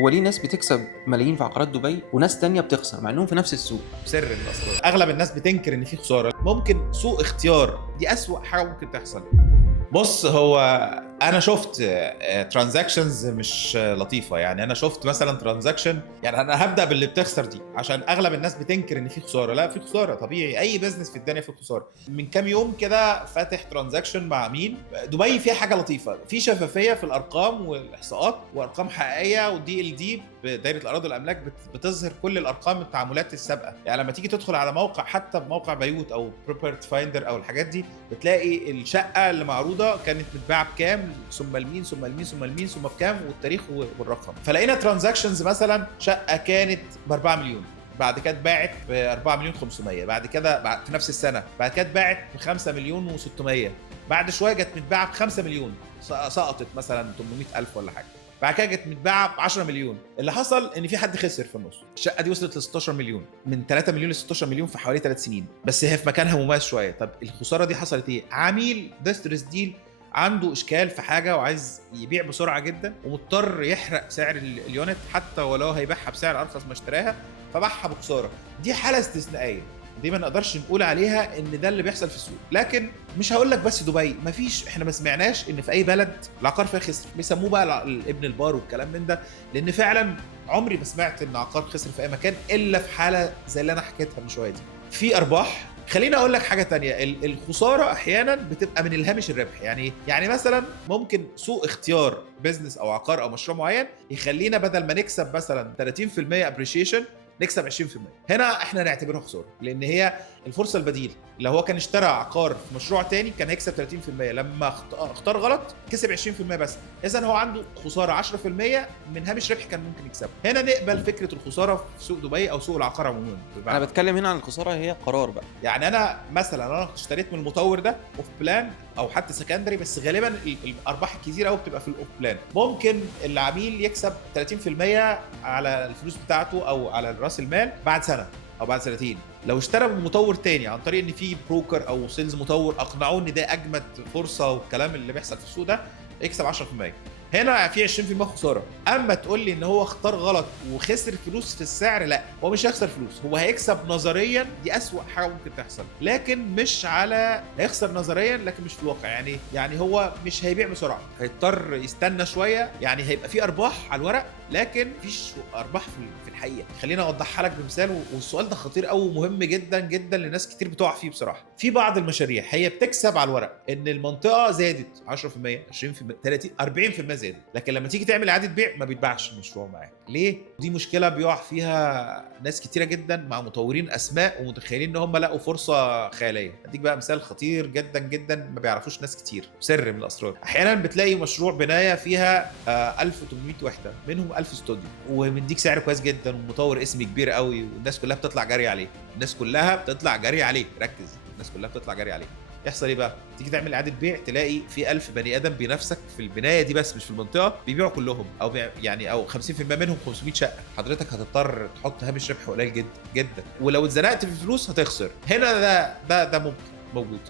هو ليه ناس بتكسب ملايين في عقارات دبي وناس تانية بتخسر مع انهم في نفس السوق؟ سر الاسرار. اغلب الناس بتنكر ان في خساره، ممكن سوء اختيار، دي اسوأ حاجه ممكن تحصل. بص، هو انا شفت ترانزاكشنز مش لطيفه. يعني انا شفت مثلا ترانزاكشن، يعني انا هبدا باللي بتخسر دي عشان اغلب الناس بتنكر ان في خساره. لا، في خساره طبيعي، اي بزنس في الدنيا فيه خساره. من كام يوم كده فاتح ترانزاكشن مع مين. دبي فيها حاجه لطيفه، في شفافيه في الارقام والاحصاءات وارقام حقيقيه، ودي ال دي بدايره الاراضي والاملاك بتظهر كل الارقام التعاملات السابقه. يعني لما تيجي تدخل على موقع، حتى بموقع بيوت او بروبرتي فايندر او الحاجات دي، بتلاقي الشقه اللي معروضه كانت متباعه بكام، ثم لمين ثم لمين ثم لمين ثم بكام، والتاريخ والرقم. فلقينا ترانزاكشنز مثلا شقه كانت ب 4 مليون، بعد كده اتباعت ب 4 مليون 500، بعد كده في نفس السنه بعد كده اتباعت ب 5 مليون و600، بعد شويه جت متباعه ب 5 مليون، سقطت مثلا 800,000 ولا حاجه، بعد كده جت متباعه ب 10 مليون. اللي حصل ان في حد خسر في النص. الشقه دي وصلت ل 16 مليون، من 3 مليون ل 16 مليون في حوالي 3 سنين، بس هي في مكانها مميز شويه. طب الخساره دي حصلت ايه؟ عميل ديستريس ديل عنده اشكال في حاجه وعايز يبيع بسرعه جدا، ومضطر يحرق سعر اليونت حتى ولو هيبيعها بسعر ارخص ما اشتراها، فباعها بخساره. دي حاله استثنائيه، دي ما نقدرش نقول عليها ان ده اللي بيحصل في السوق. لكن مش هقول لك بس دبي، مفيش، احنا ما سمعناش ان في اي بلد العقار فيها خسر. بيسموه بقى ابن البار والكلام من ده، لان فعلا عمري ما سمعت ان عقار خسر في اي مكان الا في حاله زي اللي انا حكيتها من شويه دي. في ارباح. خليني اقول لك حاجه تانية، الخساره احيانا بتبقى من الهامش الربح. يعني مثلا ممكن سوء اختيار بزنس او عقار او مشروع معين يخلينا بدل ما نكسب مثلا 30% ابريشيشن نكسب 20%. هنا احنا نعتبرها خساره، لان هي الفرصه البديله. لو هو كان اشترى عقار في مشروع تاني كان هيكسب 30%، لما اختار غلط كسب 20% بس. اذا هو عنده خساره 10% من هامش ربح كان ممكن يكسبها. هنا نقبل فكره الخساره في سوق دبي او سوق العقار عموما. انا بتكلم هنا عن الخساره، هي قرار بقى. يعني انا مثلا انا اشتريت من المطور ده اوف بلان او حتى سكندري، بس غالبا الارباح الكتيره قوي بتبقى في الاوف بلان. ممكن العميل يكسب 30% على الفلوس بتاعته او على راس المال بعد سنه او بعد سنتين. لو اشترى من مطور تاني عن طريق ان في بروكر او سيلز مطور اقنعوه ان ده اجمد فرصه والكلام اللي بيحصل في السوق ده، يكسب 10%. هنا في 20% خساره. اما تقول لي ان هو اختار غلط وخسر فلوس في السعر، لا، هو مش هيخسر فلوس، هو هيكسب نظريا. دي اسوأ حاجه ممكن تحصل، لكن مش على هيخسر نظريا لكن مش في الواقع. يعني هو مش هيبيع بسرعه، هيضطر يستنى شويه. يعني هيبقى في ارباح على الورق لكن مفيش ارباح في الحقيقه. خلينا اوضحها لك بمثال، والسؤال ده خطير قوي ومهم جدا جدا لناس كتير بتقع فيه بصراحه. في بعض المشاريع هي بتكسب على الورق ان المنطقه زادت 10%، 20%، 30، 40% زادت، لكن لما تيجي تعمل اعاده بيع ما بيتباعش المشروع معاك. ليه؟ دي مشكله بيقع فيها ناس كتيره جدا مع مطورين اسماء ومتخيلين ان هم لقوا فرصه خياليه. اديك بقى مثال خطير جدا جدا ما بيعرفوش ناس كتير، سر من الاسرار. احيانا بتلاقي مشروع بنايه فيها 1800 وحده، منهم 1000 استوديو، ومديك سعر كويس جدا، ومطور اسم كبير قوي، والناس كلها بتطلع جري عليه. الناس كلها بتطلع جري عليه، ركز، الناس كلها بتطلع جري عليه. يحصل ايه بقى؟ تيجي تعمل اعاده بيع تلاقي في 1000 بني ادم بينافسك في البنايه دي بس مش في المنطقه، بيبيعوا كلهم، او يعني او 50% منهم 500 شقه. حضرتك هتضطر تحط هامش ربح قليل جدا جدا، ولو اتزنقت في الفلوس هتخسر. هنا ده ممكن موجود.